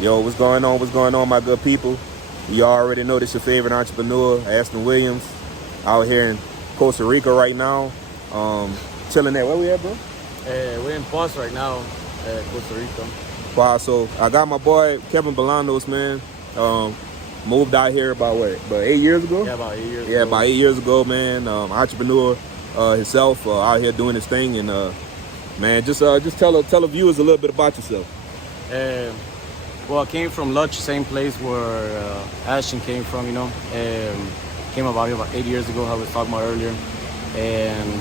Yo, what's going on? What's going on, my good people? You already know this your favorite entrepreneur, Aston Williams, out here in Costa Rica right now. Chilling there. Where we at, bro? We're in Paz right now, Costa Rica. Wow, so I got my boy Kevin Bolanos, man. Moved out here about 8 years ago? Yeah, about 8 years ago. Yeah, about 8 years ago, man. Entrepreneur himself, out here doing his thing, and man, just tell the viewers a little bit about yourself. Well, I came from Lutch, same place where Ashton came from, you know. Came about 8 years ago, I was talking about earlier. And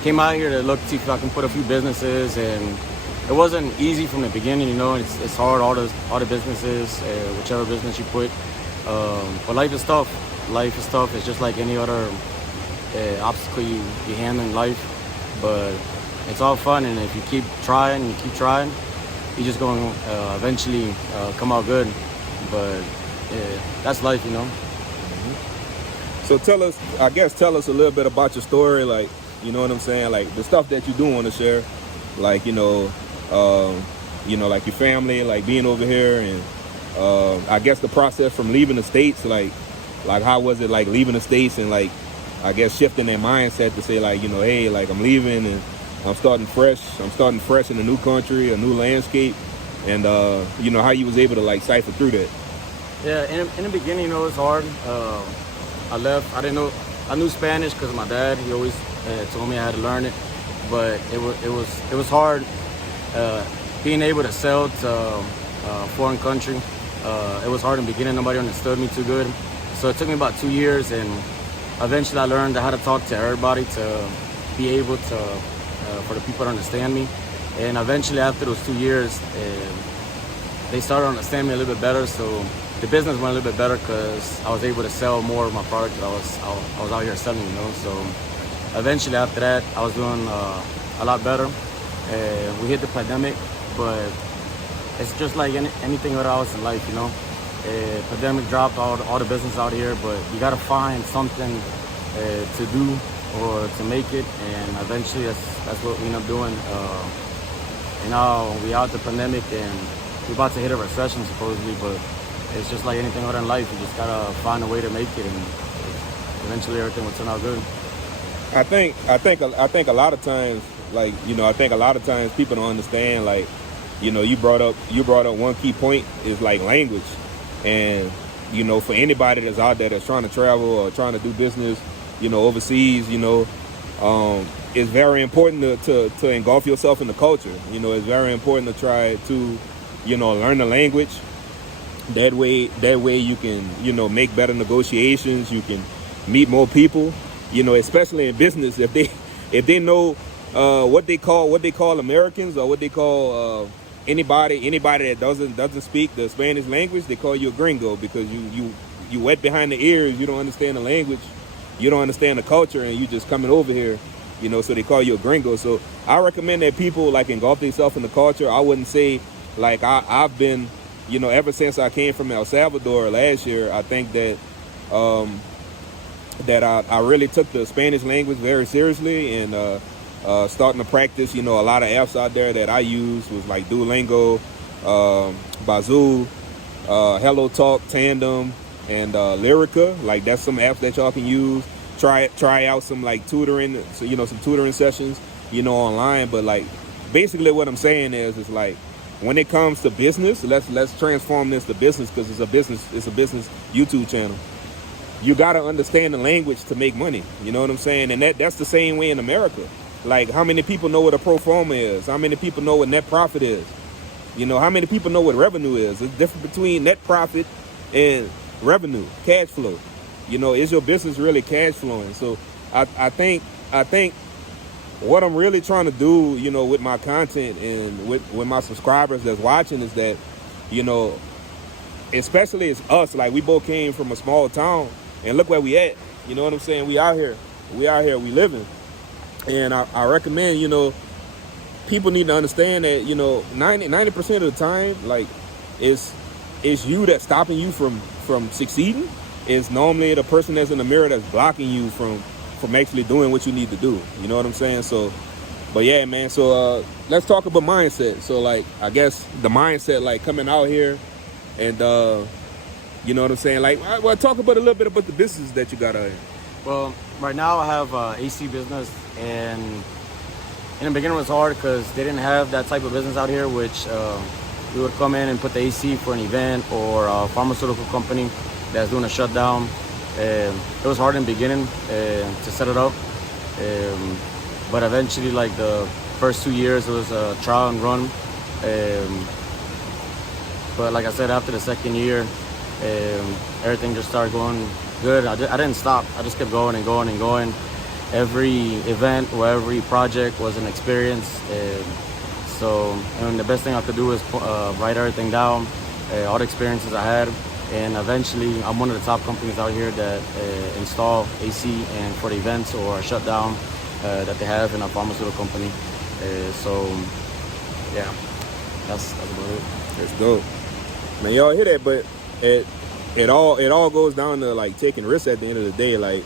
came out here to look to see if I can put a few businesses, and it wasn't easy from the beginning, you know. It's hard, all the businesses, whichever business you put. But life is tough. Life is tough. It's just like any other obstacle you handle in life. But it's all fun, and if you keep trying, you're just going to eventually come out good. But that's life, you know. So tell us a little bit about your story, like, you know what I'm saying, like the stuff that you do want to share, like, like your family, like being over here, and I guess the process from leaving the States, like how was it like leaving the States, and like I guess shifting their mindset to say, like, hey, like I'm leaving and I'm starting fresh in a new country, a new landscape, and how you was able to like cipher through that. Yeah, in the beginning, it was hard. I left. I knew Spanish because my dad. He always told me I had to learn it, but it was hard being able to sell to a foreign country. It was hard in the beginning. Nobody understood me too good, so it took me about 2 years, and eventually I learned how to talk to everybody to be able to for the people to understand me. And eventually, after those 2 years, they started to understand me a little bit better. So the business went a little bit better because I was able to sell more of my product that I was out here selling, you know. So eventually, after that, I was doing a lot better. We hit the pandemic, but it's just like anything else in life, you know. Pandemic dropped all the business out here, but you gotta find something to do or to make it, and eventually that's what we end up doing. And now we out the pandemic, and we're about to hit a recession supposedly, but it's just like anything other in life. You just gotta find a way to make it, and eventually everything will turn out good. I think a lot of times, like, I think a lot of times people don't understand, like, you brought up one key point is like language, and for anybody that's out there that's trying to travel or trying to do business, overseas, it's very important to engulf yourself in the culture. It's very important to try to, learn the language. That way you can, make better negotiations. You can meet more people, especially in business. If they know what they call Americans, or what they call anybody that doesn't speak the Spanish language, they call you a gringo, because you wet behind the ears. You don't understand the language. You don't understand the culture, and you just coming over here, so they call you a gringo. So I recommend that people like engulf themselves in the culture. I wouldn't say like I've been, ever since I came from El Salvador last year. I think that I really took the Spanish language very seriously, and starting to practice. A lot of apps out there that I use was like Duolingo, Bazoo, Hello Talk, Tandem, and Lyrica. Like, that's some apps that y'all can use. Try out some like tutoring, so some tutoring sessions, online. But like, basically what I'm saying is like, when it comes to business, let's transform this to business, because it's a business YouTube channel. You gotta understand the language to make money. You know what I'm saying? And that's the same way in America. Like, how many people know what a pro forma is? How many people know what net profit is? How many people know what revenue is? There's a difference between net profit and revenue, cash flow. Is your business really cash flowing? So I think what I'm really trying to do, with my content and with my subscribers that's watching, is that, especially it's us, like, we both came from a small town, and look where we at. You know what I'm saying? We out here, we living. And I recommend, people need to understand that, 90% of the time, like, it's you that's stopping you from succeeding. Is normally the person that's in the mirror that's blocking you from actually doing what you need to do. You know what I'm saying? So, but yeah, man. So let's talk about mindset. So, like, I guess the mindset, like, coming out here, And you know what I'm saying? Like, well, talk about a little bit about the business that you got out here. Well, right now I have AC business, and in the beginning it was hard because they didn't have that type of business out here, which we would come in and put the AC for an event or a pharmaceutical company that's doing a shutdown. It was hard in the beginning to set it up, but eventually, like the first 2 years, it was a trial and run. But like I said, after the second year, everything just started going good. I didn't stop. I just kept going and going and going. Every event or every project was an experience. And the best thing I could do is write everything down, all the experiences I had. And eventually, I'm one of the top companies out here that install AC and for the events or a shutdown that they have in a pharmaceutical company. Yeah, that's about it. That's dope. Man, y'all hear that, but it all goes down to like taking risks at the end of the day. Like,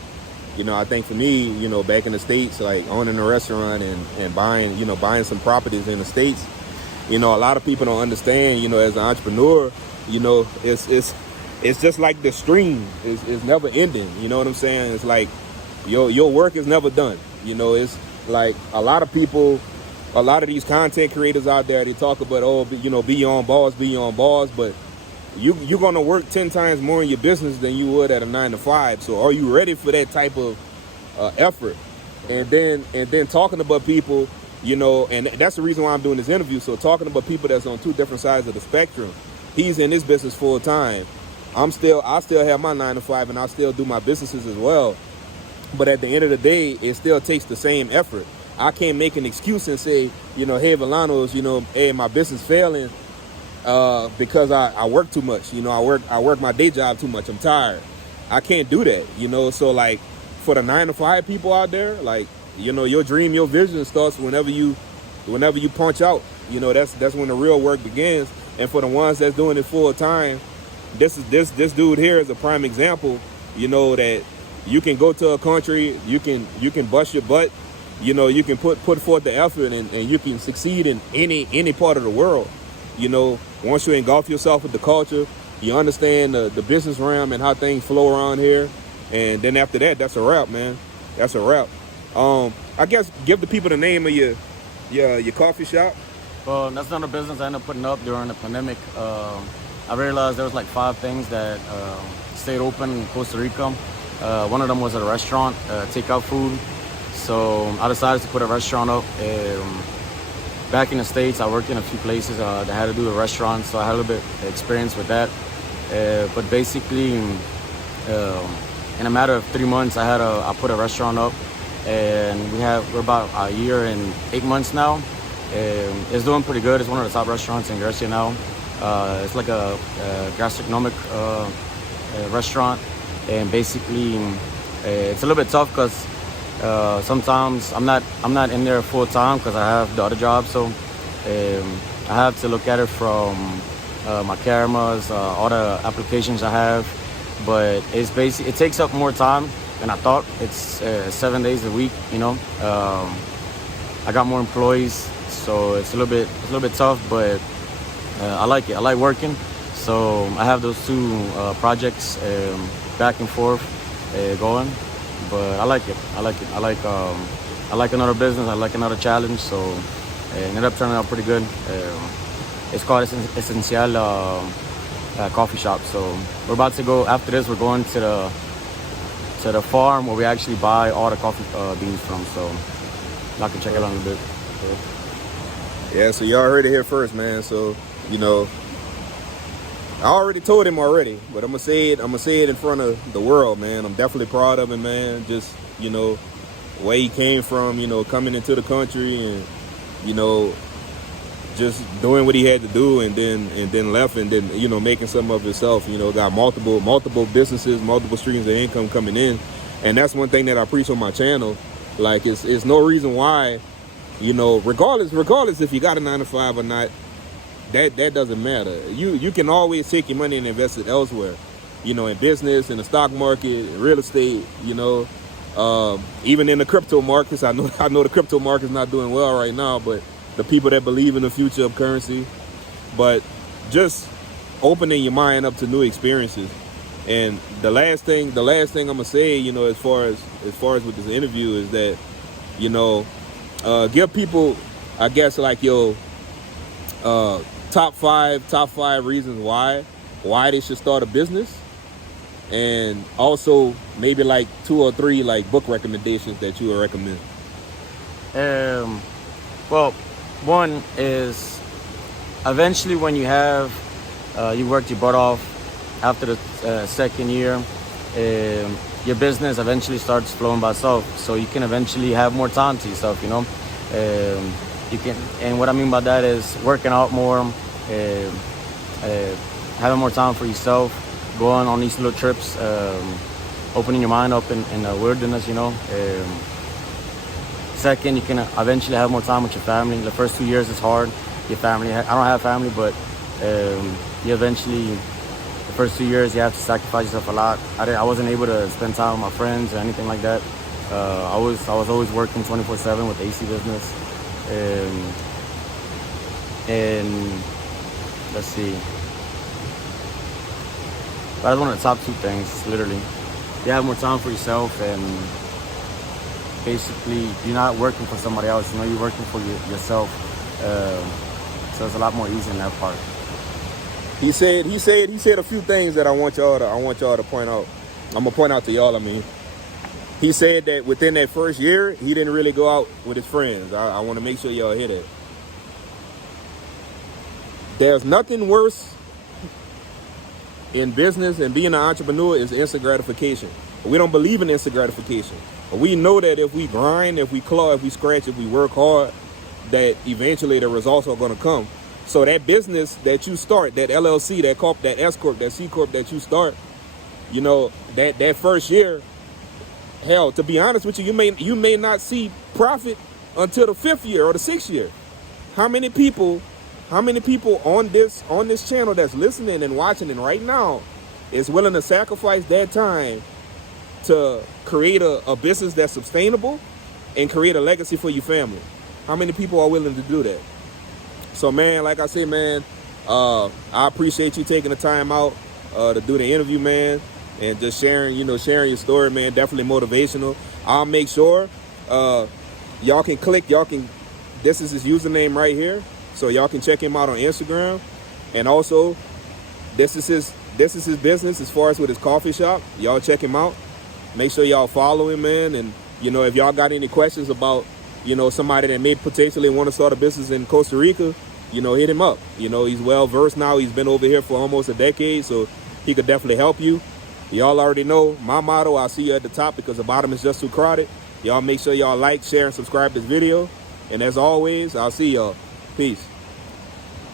you know, I think for me, you know, back in the States, like owning a restaurant and buying some properties in the States, you know, a lot of people don't understand, you know, as an entrepreneur, you know, it's just like the stream is never ending. You know what I'm saying? It's like your work is never done. You know, it's like a lot of these content creators out there, they talk about, oh, you know, be your own boss, but you're gonna work 10 times more in your business than you would at a 9-to-5. So are you ready for that type of effort? And then talking about people, you know, and that's the reason why I'm doing this interview. So talking about people that's on two different sides of the spectrum. He's in this business full time. I still have my 9-to-5 and I still do my businesses as well. But at the end of the day, it still takes the same effort. I can't make an excuse and say, you know, hey, Bolanos, you know, hey, my business failing because I work too much. You know, I work my day job too much. I'm tired. I can't do that, you know. So like for the 9-to-5 people out there, like, you know, your dream, your vision starts whenever you punch out. You know, that's when the real work begins. And for the ones that's doing it full time, this dude here is a prime example. You know, that you can go to a country, you can bust your butt, you know, you can put forth the effort and you can succeed in any part of the world. You know, once you engulf yourself with the culture, you understand the business realm and how things flow around here. And then after that, that's a wrap, man. That's a wrap. I guess give the people the name of your coffee shop. Well, that's another business I ended up putting up during the pandemic. I realized there was like 5 things that stayed open in Costa Rica. One of them was a restaurant, takeout food. So I decided to put a restaurant up. Back in the States, I worked in a few places that had to do with restaurants, so I had a little bit of experience with that. But basically, in a matter of 3 months, I put a restaurant up, and we're about a year and 8 months now. It's doing pretty good. It's one of the top restaurants in Grecia now. It's like a gastronomic restaurant, and basically it's a little bit tough because sometimes I'm not in there full time because I have the other job. So I have to look at it from my cameras, all the applications I have. But it takes up more time than I thought. It's 7 days a week, you know. I got more employees, so it's a little bit tough, but I like it. I like working. So I have those 2 projects back and forth going, but I like it. I like another business. I like another challenge. So it ended up turning out pretty good. It's called Esential Coffee Shop. So we're about to go, after this, we're going to the farm where we actually buy all the coffee beans from. So I can check it out in a bit. Yeah, so y'all heard it here first, man. So, you know, I already told him already, but I'm gonna say it in front of the world, man. I'm definitely proud of him, man. Just, you know, where he came from, you know, coming into the country and, you know, just doing what he had to do and then left and then, you know, making something of himself. You know, got multiple businesses, multiple streams of income coming in. And that's one thing that I preach on my channel. Like, it's no reason why, you know, regardless if you got a 9-to-5 or not, that doesn't matter. You can always take your money and invest it elsewhere, you know, in business, in the stock market, real estate, you know, even in the crypto markets. I know the crypto market's not doing well right now, but the people that believe in the future of currency. But just opening your mind up to new experiences. And the last thing I'm gonna say, you know, as far as with this interview is that, you know, give people, I guess, like your top five reasons why they should start a business, and also maybe like 2 or 3 like book recommendations that you would recommend. Well, one is eventually when you have you worked your butt off after the second year, your business eventually starts flowing by itself. So you can eventually have more time to yourself, you know. You can, and what I mean by that is working out more, having more time for yourself, going on these little trips, opening your mind up in the wilderness, you know. Second, you can eventually have more time with your family. The first 2 years is hard. Your family, I don't have family, but you eventually, the first 2 years, you have to sacrifice yourself a lot. I wasn't able to spend time with my friends or anything like that. I was always working 24/7 with the AC business. And let's see. That's one of the top 2 things, literally. You have more time for yourself, and basically you're not working for somebody else, you know, you're working for yourself. So it's a lot more easy in that part. He said a few things that I want y'all to point out. I'm gonna point out to y'all. I mean, he said that within that first year, he didn't really go out with his friends. I want to make sure y'all hear that. There's nothing worse in business and being an entrepreneur is instant gratification. We don't believe in instant gratification. We know that if we grind, if we claw, if we scratch, if we work hard, that eventually the results are going to come. So that business that you start, that LLC, that corp, that S corp, that C corp that you start, you know, that first year, hell, to be honest with you, you may not see profit until the 5th year or the 6th year. How many people on this channel that's listening and watching and right now is willing to sacrifice that time to create a business that's sustainable and create a legacy for your family? How many people are willing to do that? So, man, like I said, man, I appreciate you taking the time out to do the interview, man, and just sharing your story, man. Definitely motivational. I'll make sure y'all can this is his username right here, so y'all can check him out on Instagram. And also, this is his business as far as with his coffee shop. Y'all check him out. Make sure y'all follow him, man. And, you know, if y'all got any questions about, you know, somebody that may potentially want to start a business in Costa Rica, you know, hit him up. You know, he's well versed now. He's been over here for almost a decade, so he could definitely help you. Y'all already know my motto. I'll see you at the top because the bottom is just too crowded. Y'all make sure y'all like, share, and subscribe this video. And as always, I'll see y'all. Peace.